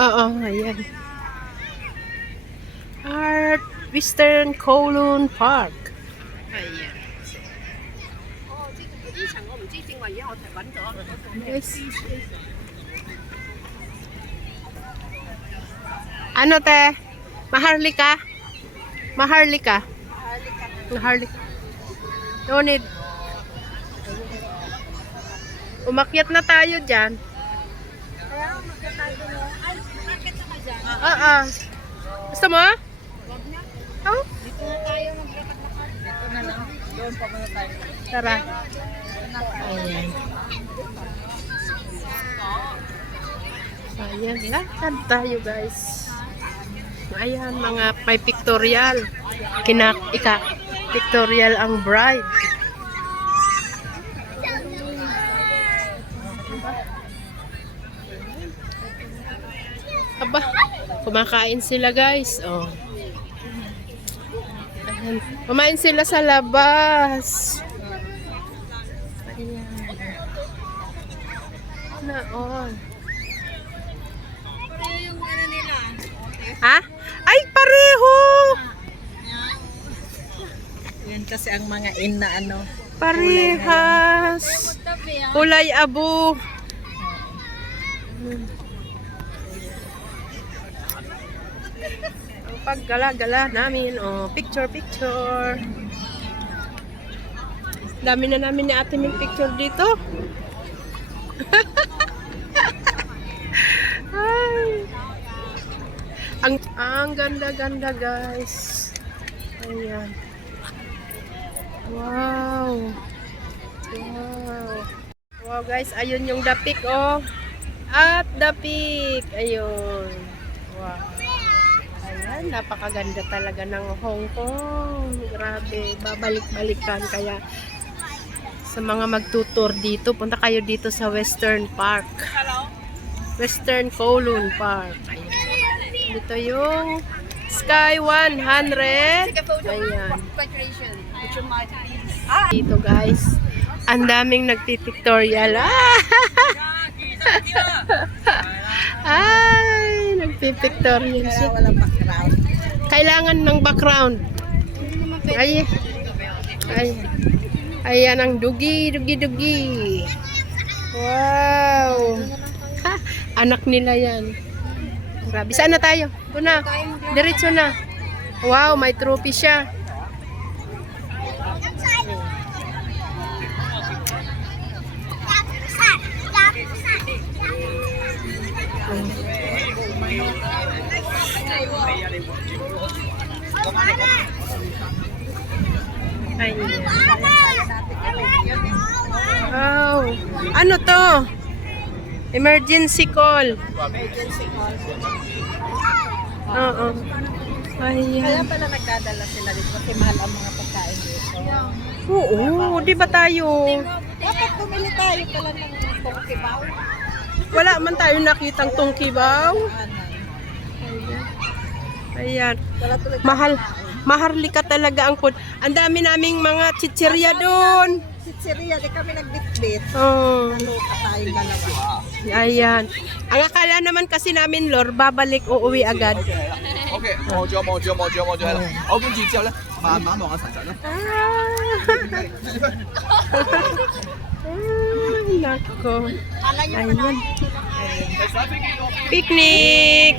Oo, ayan. Art Western Kowloon Park. Ayan. Guys. Ano te? Maharlika? Maharlika? Maharlika. No need. Umakyat na tayo dyan. Gusto mo? Oh? Dito na tayo maglalakad. Dito na lang. Doon pa muna tayo. Tara. Ayan. Ayan, lakad tayo guys. Ayan, mga may pictorial. Pictorial ang bride. Aba, kumakain sila guys. Oh. Ayan. Kumain sila sa labas. Ayan. Naon. Pareho yung ano nila. Ha? Ay, pareho! Yan kasi ang mga in na ano. Parehas. Kulay abo. Ang paggala-gala namin. Oh, picture. Dami na namin ni ate yung picture dito. Ay. Ang ganda-ganda guys. Ayan. Wow. Wow guys, ayun yung dapik oh. At dapik. Ayun. Wow. Ayan, napakaganda talaga ng Hong Kong. Grabe, babalik-balikan kaya sa mga magtutour dito, punta kayo dito sa Western Park. Western Kowloon Park. Ayan. Dito yung Sky 100. Ayan. Dito guys, ang daming nagpipictorial. Ay, nagpipictorial siya. Walang background. Kailangan ng background. Ay. Ayan ang dugi. Wow. Ha, anak nila yan. Grabe. Saan na tayo? Una. Diretso na. Wow, may trophy siya. Ayan. Wow. Ano to? Emergency call. Oo. Ayan. Kaya pala nagdadala sila dito kasi mahal ang mga pagkain dito. Oo, di ba tayo? Dapat bumili tayo pala ng tongkibaw. Wala man tayo nakitang tungkibaw. Ayan. Maharlika talaga ang food. Ang dami naming mga chichirya doon. Chichirya, di kami nagbitbit. Oh. Luka tayong dalawa. Ayan. Ang akala naman kasi namin, Lord, babalik, uuwi agad. OK，望住係啦。我跟住之後咧，慢慢望一齊陣啦。Ay, nako. Ayan. Picnic!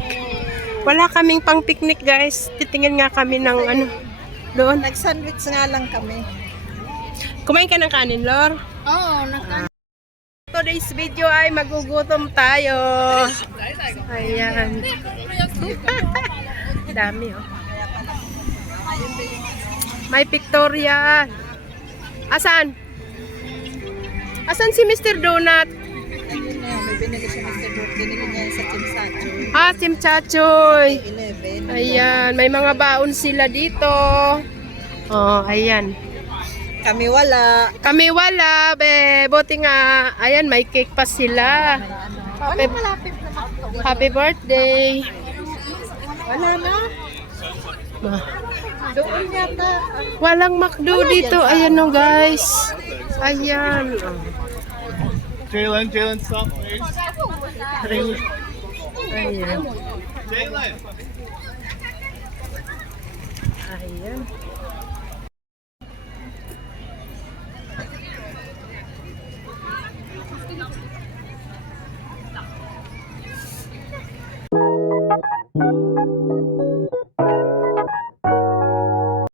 Wala kaming pang picnic guys. Titingin nga kami ng ano doon. Nag-sandwich nga lang kami. Kumain ka ng kanin, Lor? Oo, Today's video ay magugutom tayo. Ayan. Dami oh. May pictorial. Asan? Asan si Mr. Donut? Ayun na, may binili siya Mr. Dot. Binili niya sa Kimsacho. Ah, Tim Chachoy. 11. Ayan, may mga baon sila dito. Oh, ayan. Kami wala. Kami wala, be. Buti nga, ayan, may cake pa sila. Wala malapit na makto. Happy birthday. Wala na. Doon yata. Walang McDo dito. Ayan no, guys. Ayan. Jalen, stop, please. Ayan. Ayan.